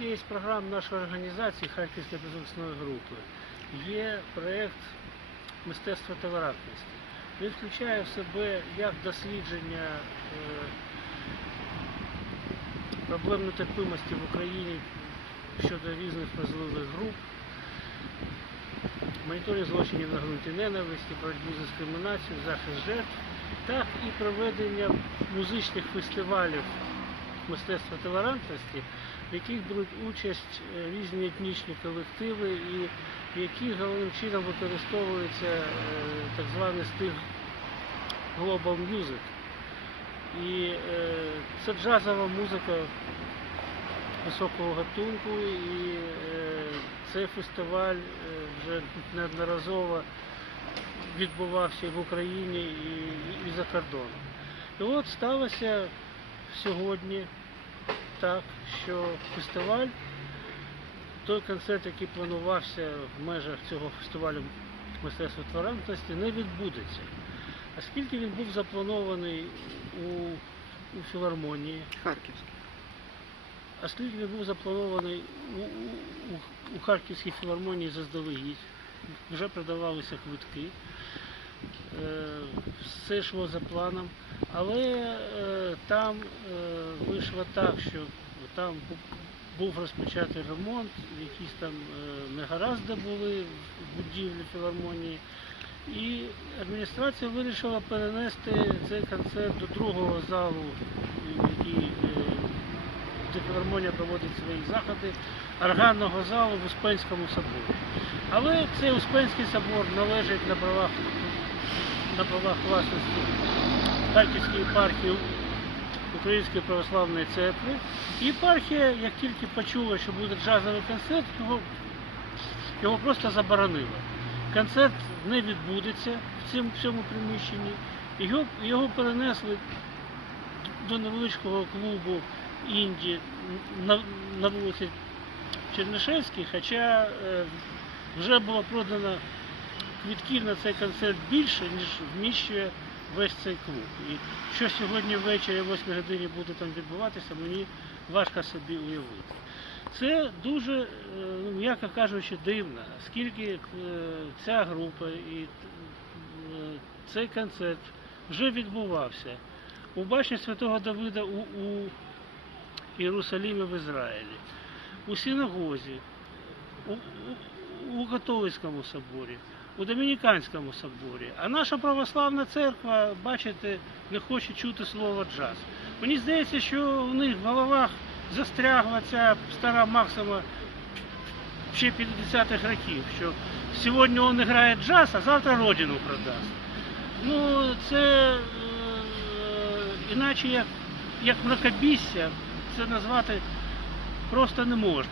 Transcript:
є програма нашої організації Харківської безвісної групи. Є проєкт мистецтва толерантності. Він включає в себе як дослідження е, проблем нетерпимості в Україні щодо різних вразливих груп, моніторинг злочинів на ґрунті ненависті, боротьбу з дискримінацією, захист жертв, так і проведення музичних фестивалів мистецтва толерантності, в яких беруть участь е, різні етнічні колективи і яких головним чином використовується е, так званий стиль Global Music. І е, це джазова музика високого гатунку, і цей фестиваль вже неодноразово відбувався і в Україні, і за кордоном. І от сталося сьогодні так, що фестиваль, той концерт, який планувався в межах цього фестивалю мистецтва толерантності, не відбудеться. Оскільки він був запланований у, у філармонії, Харківський. оскільки він був запланований у, у, у, Харківській філармонії заздалегідь, вже продавалися квитки, все йшло за планом, але е, там е, вийшло так, що там був розпочатий ремонт, якісь там е, негаразди були в будівлі філармонії. І адміністрація вирішила перенести цей концерт до другого залу, який, де філармонія проводить свої заходи, органного залу в Успенському соборі. Але цей Успенський собор належить на правах, на правах власності Харківської єпархії Української православної церкви. І єпархія, як тільки почула, що буде джазовий концерт, його, його просто заборонила. Концерт не відбудеться в цьому, в цьому приміщенні. Його, його перенесли до невеличкого клубу Інді на, вулиці Чернишевській, хоча вже було продано квитків на цей концерт більше, ніж вміщує весь цей клуб. І що сьогодні ввечері о 8 годині буде там відбуватися, мені важко собі уявити. Це дуже, е, ну, м'яко кажучи, дивно, оскільки е, ця група і е, цей концерт вже відбувався у башні Святого Давида у, у Єрусалимі в Ізраїлі, у синагозі, у, у, у католицькому соборі, у Домініканському соборі. А наша православна церква, бачите, не хоче чути слово джаз. Мені здається, що у них в головах застрягла ця стара максима ще 50-х років, що сьогодні він грає джаз, а завтра родину продасть. Ну, це е, іначе як, як мракобісся, це назвати просто не можна.